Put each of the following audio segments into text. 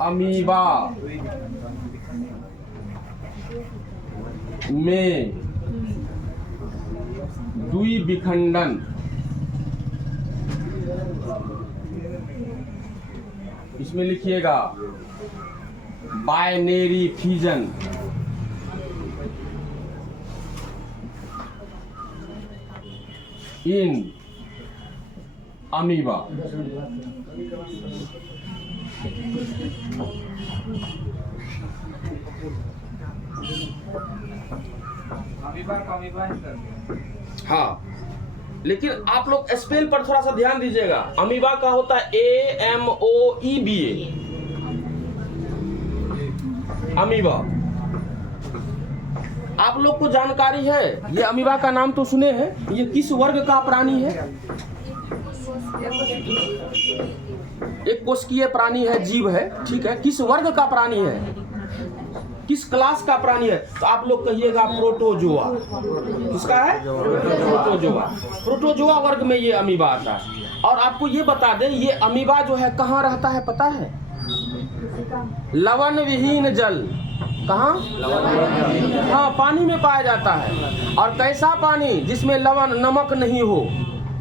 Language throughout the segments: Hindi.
अमीबा में द्विविखंडन इसमें लिखिएगा बाइनरी फ्यूजन इन अमीबा। हाँ, लेकिन आप लोग स्पेल पर थोड़ा सा ध्यान दीजिएगा। अमीबा का होता है AMOEBA, अमीबा। आप लोग को जानकारी है, ये अमीबा का नाम तो सुने हैं। ये किस वर्ग का प्राणी है? एक कोशिकीय प्राणी है, जीव है, ठीक है। किस वर्ग का प्राणी है, किस क्लास का प्राणी है? तो आप लोग कहिएगा प्रोटोजोआ। किसका है? प्रोटोजोआ। प्रोटोजोआ वर्ग में ये अमीबा आता है। और आपको ये बता दें, ये अमीबा जो है कहाँ रहता है पता है? लवण विहीन जल। कहाँ? हाँ, पानी में पाया जाता है। और कैसा पानी? जिसमें लवण, नमक नहीं हो,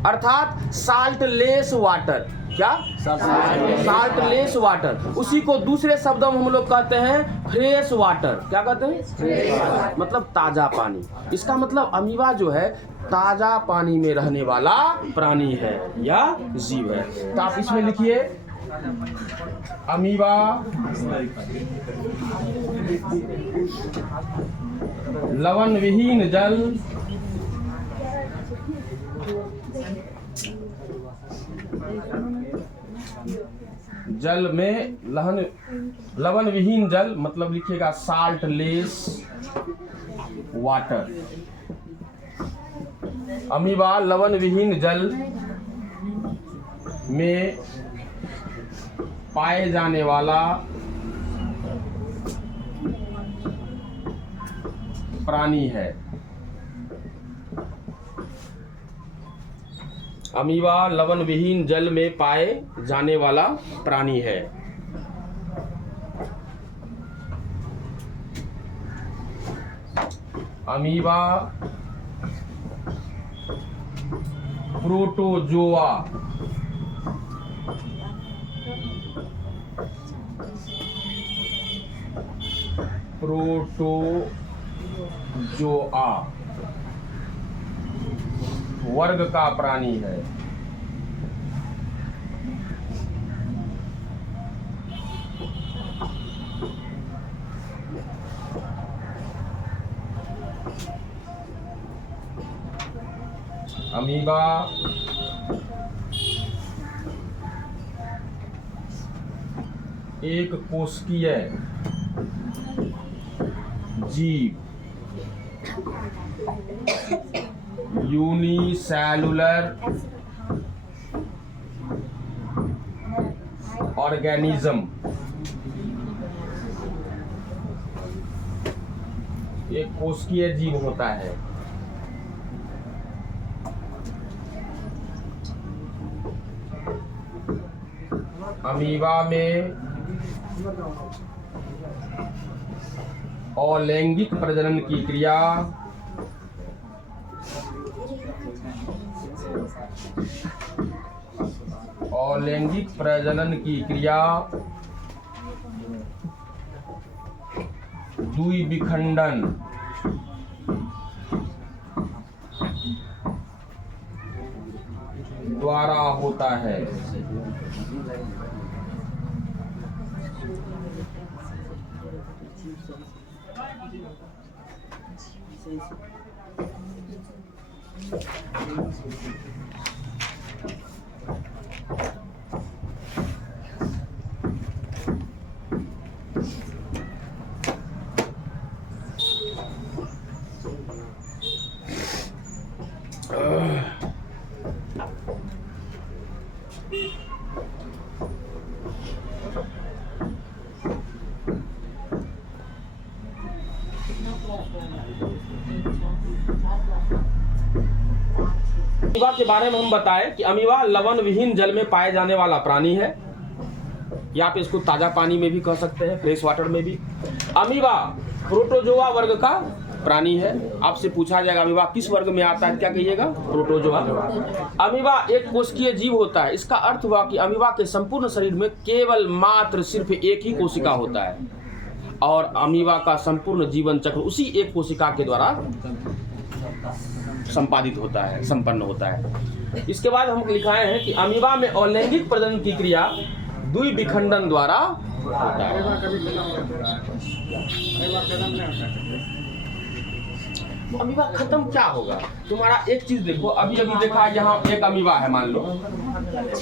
अर्थात साल्ट लेस वाटर। क्या? Salt less water. उसी को दूसरे शब्दों में हम लोग कहते हैं फ्रेश वाटर। क्या कहते हैं? मतलब ताजा पानी। इसका मतलब अमीबा जो है ताजा पानी में रहने वाला प्राणी है या जीव है। तो आप इसमें लिखिए अमीबा लवण विहीन जल जल में लवण विहीन जल, मतलब लिखिएगा साल्ट लेस वाटर। अमीबा लवण विहीन जल में पाए जाने वाला प्राणी है। अमीबा लवण विहीन जल में पाए जाने वाला प्राणी है। अमीबा प्रोटोजोआ वर्ग का प्राणी है। अमीबा एक कोशिकीय जीव, यूनिसेलुलर ऑर्गेनिज्म। एक कोशिकीय जीव होता है। अमीबा में अलैंगिक प्रजनन की क्रिया द्विविखंडन द्वारा होता है। अमीबा के बारे में हम बताएं कि अमीबा लवण विहीन जल में पाए जाने वाला प्राणी है, या आप इसको ताजा पानी में भी कह सकते हैं, फ्रेश वाटर में भी। अमीबा प्रोटोजोआ वर्ग का प्राणी है। आपसे पूछा जाएगा अमीबा किस वर्ग में आता है, क्या कहिएगा? प्रोटोजोआ। अमीबा एक कोशिकीय जीव होता है। इसका अर्थ हुआ कि अमीबा के संपूर्ण शरीर में केवल मात्र सिर्फ एक ही कोशिका होता है, और अमीबा का संपूर्ण जीवन चक्र उसी एक कोशिका के द्वारा संपादित होता है, संपन्न होता है। इसके बाद हम लिखाए हैं कि अमीबा में अलैंगिक प्रजनन की क्रिया द्विविखंडन द्वारा होता है। अमीबा खत्म क्या होगा? तुम्हारा एक चीज देखो, अभी देखा यहाँ एक अमीबा है, मान लो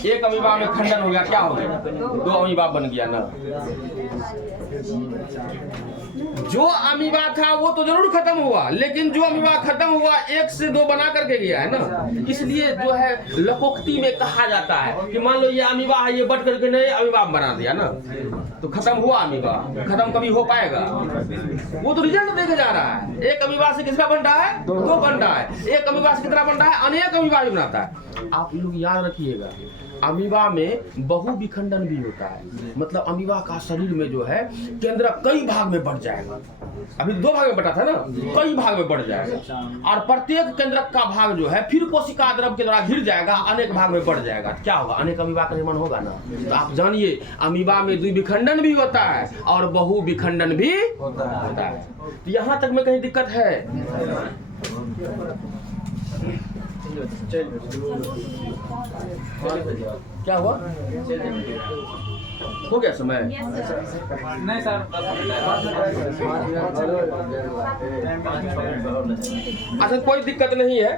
एक अमीबा में खंडन हो गया, क्या हो गया? 2 अमीबा बन गया ना। जो अमीबा था वो तो जरूर खत्म हुआ, लेकिन जो अमीबा खत्म हुआ 1 से 2 बना करके गया है ना। इसलिए जो है लकोक्ति में कहा जाता है कि मान लो ये अमीबा है, ये बढ़ करके नए अमीबा बना दिया ना, तो खत्म हुआ अमीबा। खत्म कभी हो पाएगा? वो तो रिजल्ट देके जा रहा है। एक अमीबा से कितना बन रहा है? 2 बन रहा है। एक अमीबा से कितना बन रहा है? अनेक अमीबा भी बनाता है। आप लोग याद रखिएगा, अमीबा में बहुविखंडन भी होता है। मतलब अमीबा का शरीर में जो है केंद्रक कई भाग में बढ़ जाएगा। अभी 2 भाग में बटा था ना, कई भाग में बढ़ जाएगा, और प्रत्येक केंद्रक का भाग जो है फिर कोशिका द्रव के द्वारा घिर जाएगा, अनेक भाग में बढ़ जाएगा। क्या होगा? अनेक अमीबा का निर्माण होगा ना। तो आप जानिए अमीबा में द्विविखंडन भी होता है और बहुविखंडन भी होता है। तो यहाँ तक में कहीं दिक्कत है? क्या हुआ? हो गया समय? नहीं सर, अच्छा कोई दिक्कत नहीं है।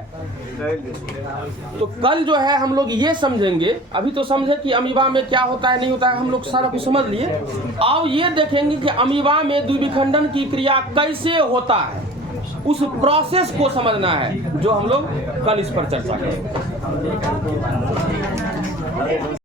तो कल जो है हम लोग ये समझेंगे, अभी तो समझे कि अमीबा में क्या होता है नहीं होता है, हम लोग सारा कुछ समझ लिए। अब ये देखेंगे कि अमीबा में द्विविखंडन की क्रिया कैसे होता है, उस प्रोसेस को समझना है, जो हम लोग कल इस पर चर्चा करेंगे।